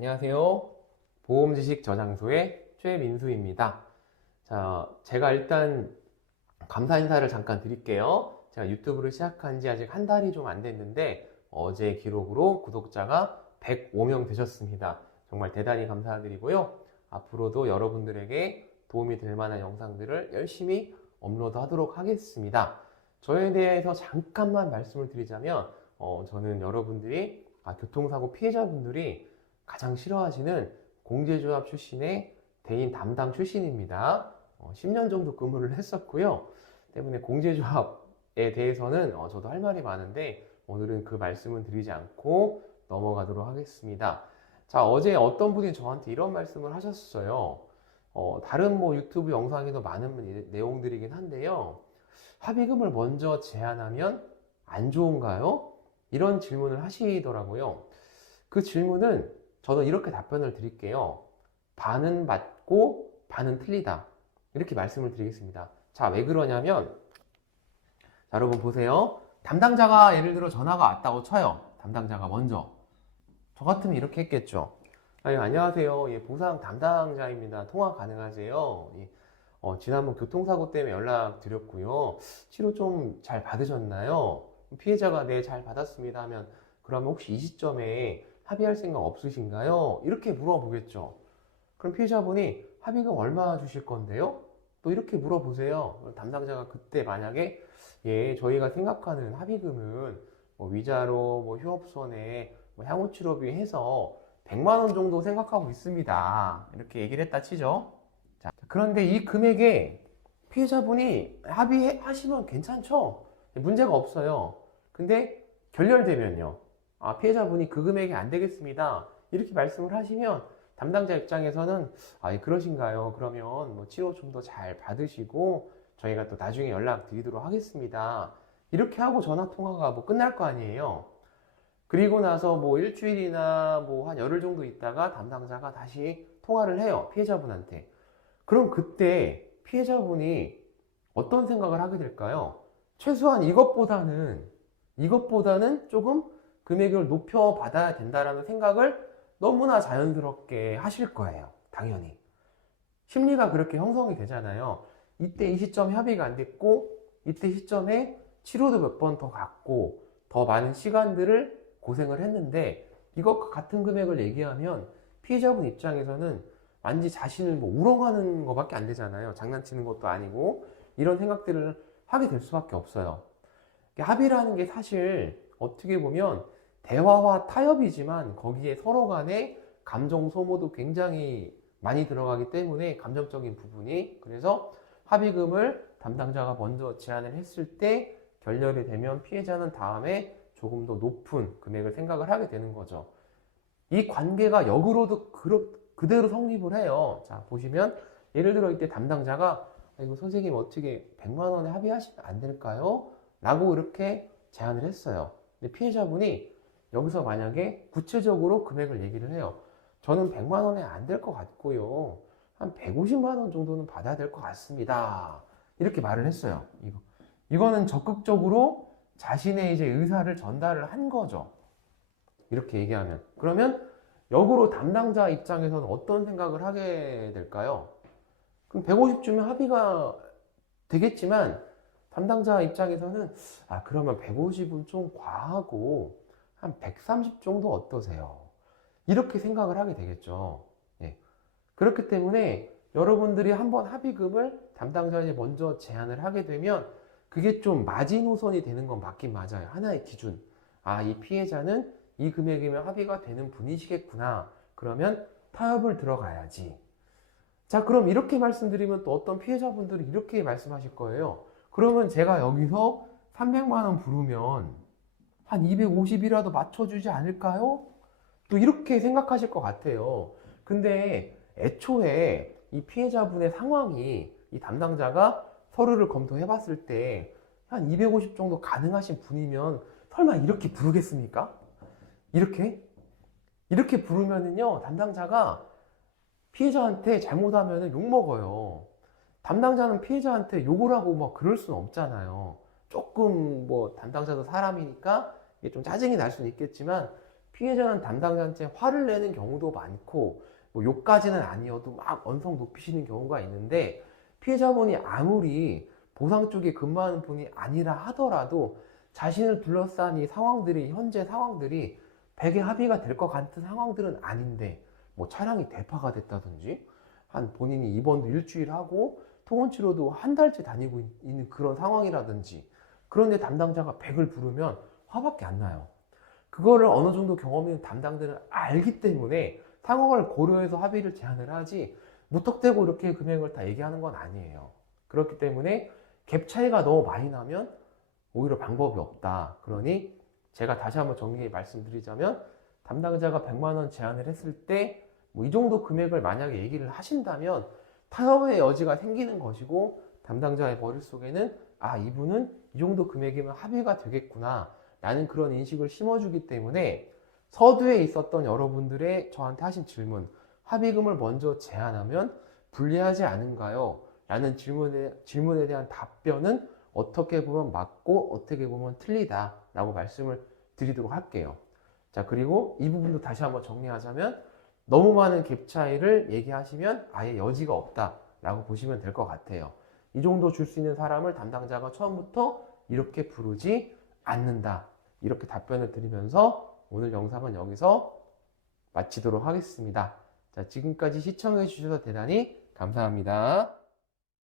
안녕하세요. 보험지식 저장소의 최민수입니다. 자, 제가 일단 감사 인사를 잠깐 드릴게요. 제가 유튜브를 시작한 지 아직 한 달이 좀 안 됐는데 어제 기록으로 구독자가 105명 되셨습니다. 정말 대단히 감사드리고요. 앞으로도 여러분들에게 도움이 될 만한 영상들을 열심히 업로드하도록 하겠습니다. 저에 대해서 잠깐만 말씀을 드리자면 저는 여러분들이 교통사고 피해자분들이 가장 싫어하시는 공제조합 출신의 대인 담당 출신입니다. 10년 정도 근무를 했었고요. 때문에 공제조합에 대해서는 저도 할 말이 많은데 오늘은 그 말씀은 드리지 않고 넘어가도록 하겠습니다. 자, 어제 어떤 분이 저한테 이런 말씀을 하셨어요. 다른 유튜브 영상에도 많은 내용들이긴 한데요. 합의금을 먼저 제한하면 안 좋은가요? 이런 질문을 하시더라고요. 그 질문은 저는 이렇게 답변을 드릴게요. 반은 맞고 반은 틀리다. 이렇게 말씀을 드리겠습니다. 자, 왜 그러냐면, 자, 여러분 보세요. 담당자가 예를 들어 전화가 왔다고 쳐요. 담당자가 먼저. 저 같으면 이렇게 했겠죠. 안녕하세요. 예, 보상 담당자입니다. 통화 가능하세요? 예, 지난번 교통사고 때문에 연락드렸고요. 치료 좀 잘 받으셨나요? 피해자가 네, 잘 받았습니다 하면 그러면 혹시 이 시점에 합의할 생각 없으신가요? 이렇게 물어보겠죠. 그럼 피해자분이 합의금 얼마 주실 건데요? 또 이렇게 물어보세요. 담당자가 그때 만약에 예, 저희가 생각하는 합의금은 위자료, 휴업손해, 향후치료비 해서 100만 원 정도 생각하고 있습니다. 이렇게 얘기를 했다 치죠. 자, 그런데 이 금액에 피해자분이 합의하시면 괜찮죠? 문제가 없어요. 근데 결렬되면요. 피해자분이 그 금액이 안 되겠습니다. 이렇게 말씀을 하시면 담당자 입장에서는 그러신가요? 그러면 치료 좀 더 잘 받으시고 저희가 또 나중에 연락 드리도록 하겠습니다. 이렇게 하고 전화 통화가 끝날 거 아니에요. 그리고 나서 일주일이나 한 열흘 정도 있다가 담당자가 다시 통화를 해요. 피해자분한테. 그럼 그때 피해자분이 어떤 생각을 하게 될까요? 최소한 이것보다는 조금 금액을 높여받아야 된다라는 생각을 너무나 자연스럽게 하실 거예요. 당연히. 심리가 그렇게 형성이 되잖아요. 이때 이 시점에 합의가 안 됐고, 이때 시점에 치료도 몇 번 더 갔고, 더 많은 시간들을 고생을 했는데, 이것과 같은 금액을 얘기하면 피해자분 입장에서는 완전히 자신을 우롱하는 것밖에 안 되잖아요. 장난치는 것도 아니고, 이런 생각들을 하게 될 수밖에 없어요. 합의라는 게 사실 어떻게 보면 대화와 타협이지만 거기에 서로 간의 감정 소모도 굉장히 많이 들어가기 때문에 감정적인 부분이 그래서 합의금을 담당자가 먼저 제안을 했을 때 결렬이 되면 피해자는 다음에 조금 더 높은 금액을 생각을 하게 되는 거죠. 이 관계가 역으로도 그대로 성립을 해요. 자, 보시면 예를 들어 이때 담당자가 이거 선생님 어떻게 100만 원에 합의하시면 안 될까요? 라고 이렇게 제안을 했어요. 근데 피해자분이 여기서 만약에 구체적으로 금액을 얘기를 해요. 저는 100만 원에 안 될 것 같고요. 한 150만 원 정도는 받아야 될 것 같습니다. 이렇게 말을 했어요. 이거는 적극적으로 자신의 이제 의사를 전달을 한 거죠. 이렇게 얘기하면. 그러면 역으로 담당자 입장에서는 어떤 생각을 하게 될까요? 그럼 150 주면 합의가 되겠지만 담당자 입장에서는 그러면 150은 좀 과하고 한 130 정도 어떠세요? 이렇게 생각을 하게 되겠죠. 예. 그렇기 때문에 여러분들이 한번 합의금을 담당자에 먼저 제안을 하게 되면 그게 좀 마지노선이 되는 건 맞긴 맞아요. 하나의 기준. 이 피해자는 이 금액이면 합의가 되는 분이시겠구나. 그러면 타협을 들어가야지. 자, 그럼 이렇게 말씀드리면 또 어떤 피해자분들이 이렇게 말씀하실 거예요. 그러면 제가 여기서 300만 원 부르면 한 250이라도 맞춰주지 않을까요? 또 이렇게 생각하실 것 같아요. 근데 애초에 이 피해자분의 상황이 이 담당자가 서류를 검토해 봤을 때 한 250 정도 가능하신 분이면 설마 이렇게 부르겠습니까? 이렇게 부르면은요, 담당자가 피해자한테 잘못하면 욕먹어요. 담당자는 피해자한테 욕을 하고 그럴 수는 없잖아요. 조금 담당자도 사람이니까 이게 좀 짜증이 날 수는 있겠지만 피해자는 담당자한테 화를 내는 경우도 많고, 뭐 욕까지는 아니어도 막 언성 높이시는 경우가 있는데, 피해자분이 아무리 보상 쪽에 근무하는 분이 아니라 하더라도 자신을 둘러싼 이 상황들이, 현재 상황들이 100의 합의가 될 것 같은 상황들은 아닌데, 뭐 차량이 대파가 됐다든지, 한 본인이 입원도 일주일 하고 통원치료도 한 달째 다니고 있는 그런 상황이라든지, 그런데 담당자가 100을 부르면 화밖에 안 나요. 그거를 어느 정도 경험 있는 담당자는 알기 때문에 상황을 고려해서 합의를 제안을 하지, 무턱대고 이렇게 금액을 다 얘기하는 건 아니에요. 그렇기 때문에 갭 차이가 너무 많이 나면 오히려 방법이 없다. 그러니 제가 다시 한번 정리해 말씀드리자면, 담당자가 100만 원 제안을 했을 때 뭐 이 정도 금액을 만약에 얘기를 하신다면 타협의 여지가 생기는 것이고, 담당자의 머릿속에는 아, 이분은 이 정도 금액이면 합의가 되겠구나 라는 그런 인식을 심어주기 때문에, 서두에 있었던 여러분들의 저한테 하신 질문, 합의금을 먼저 제안하면 불리하지 않은가요? 라는 질문에 대한 답변은 어떻게 보면 맞고 어떻게 보면 틀리다 라고 말씀을 드리도록 할게요. 자, 그리고 이 부분도 다시 한번 정리하자면, 너무 많은 갭 차이를 얘기하시면 아예 여지가 없다 라고 보시면 될 것 같아요. 이 정도 줄 수 있는 사람을 담당자가 처음부터 이렇게 부르지 않는다, 이렇게 답변을 드리면서 오늘 영상은 여기서 마치도록 하겠습니다. 자, 지금까지 시청해 주셔서 대단히 감사합니다.